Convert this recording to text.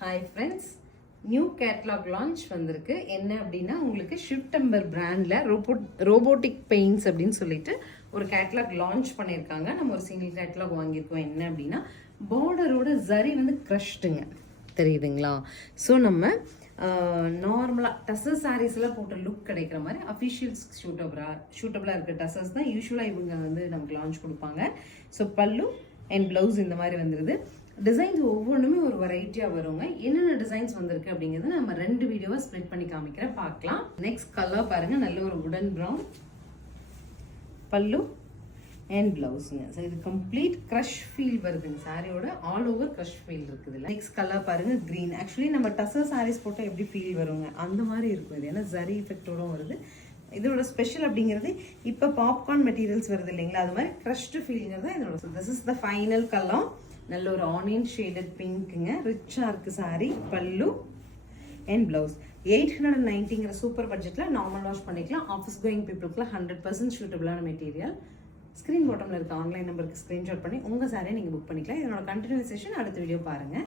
Hi friends, new catalogue launch வந்திருக்கு. என்ன அப்படின்னா, உங்களுக்கு ஷிப்டம்பர் பிராண்டில் ரோபோட்டிக் பெயிண்ட்ஸ் அப்படின்னு சொல்லிட்டு ஒரு கேட்லாக் லான்ச் பண்ணியிருக்காங்க. நம்ம ஒரு சிங்கிள் கேட்லாக் வாங்கியிருக்கோம். என்ன அப்படின்னா, பார்டரோட ஜரி வந்து க்ரஷ்டுங்க, தெரியுதுங்களா? ஸோ நம்ம நார்மலாக டசர் சாரீஸில் போட்ட லுக் கிடைக்கிற மாதிரி அஃபிஷியல்ஸ் ஷூட்டபுளாக இருக்க டசர்ஸ் தான் யூஸ்வலாக இவங்க வந்து நமக்கு லான்ச் கொடுப்பாங்க. ஸோ பல்லு அண்ட் ப்ளவுஸ் இந்த மாதிரி வந்துடுது. டிசைன்ஸ் ஒவ்வொன்றுமே ஒரு வெரைட்டியாக வருங்க. என்னென்ன டிசைன்ஸ் வந்திருக்கு அப்படிங்கிறது நம்ம 2 வீடியோவை ஸ்ப்ளிட் பண்ணி காமிக்கிறேன், பார்க்கலாம். நெக்ஸ்ட் கலர் பாருங்கள், நல்ல ஒரு உடன் ப்ரௌன் பல்லு அண்ட் ப்ளவுஸுங்க. ஸோ இது கம்ப்ளீட் க்ரஷ் ஃபீல் வருதுங்க. சாரியோட ஆல் ஓவர் க்ரஷ் ஃபீல் இருக்குது. நெக்ஸ்ட் கலர் பாருங்கள், க்ரீன். ஆக்சுவலி நம்ம டசர் சாரீஸ் போட்டால் எப்படி ஃபீல் வருங்க அந்த மாதிரி இருக்கும் இது. ஏன்னா ஜரி எஃபெக்டோட வருது. இதோட ஸ்பெஷல் அப்படிங்கிறது இப்போ பாப்கார்ன் மெட்டீரியல்ஸ் வருது இல்லைங்களா, அது மாதிரி க்ரஷ்டு ஃபீலிங்கிறது தான் இதோட. This is the final colour. நல்ல ஒரு ஆனியன் ஷேடட் பிங்க்குங்க, ரிச்சாக இருக்குது சாரீ. பல்லு அண்ட் ப்ளவுஸ் 890ங்கிற சூப்பர் பட்ஜெட்டில் நார்மல் வாஷ் பண்ணிக்கலாம். ஆஃபீஸ் கோயிங் பீப்புளுக்குலாம் 100% சூட்டபிளான மெட்டீரியல். ஸ்க்ரீன் பாட்டமில் இருக்க ஆன்லைன் நம்பருக்கு ஸ்க்ரீன்ஷாட் பண்ணி உங்கள் சாரியை நீங்கள் புக் பண்ணிக்கலாம். இதனோட கண்டினியூசேஷன் அடுத்த வீடியோ பாருங்கள்.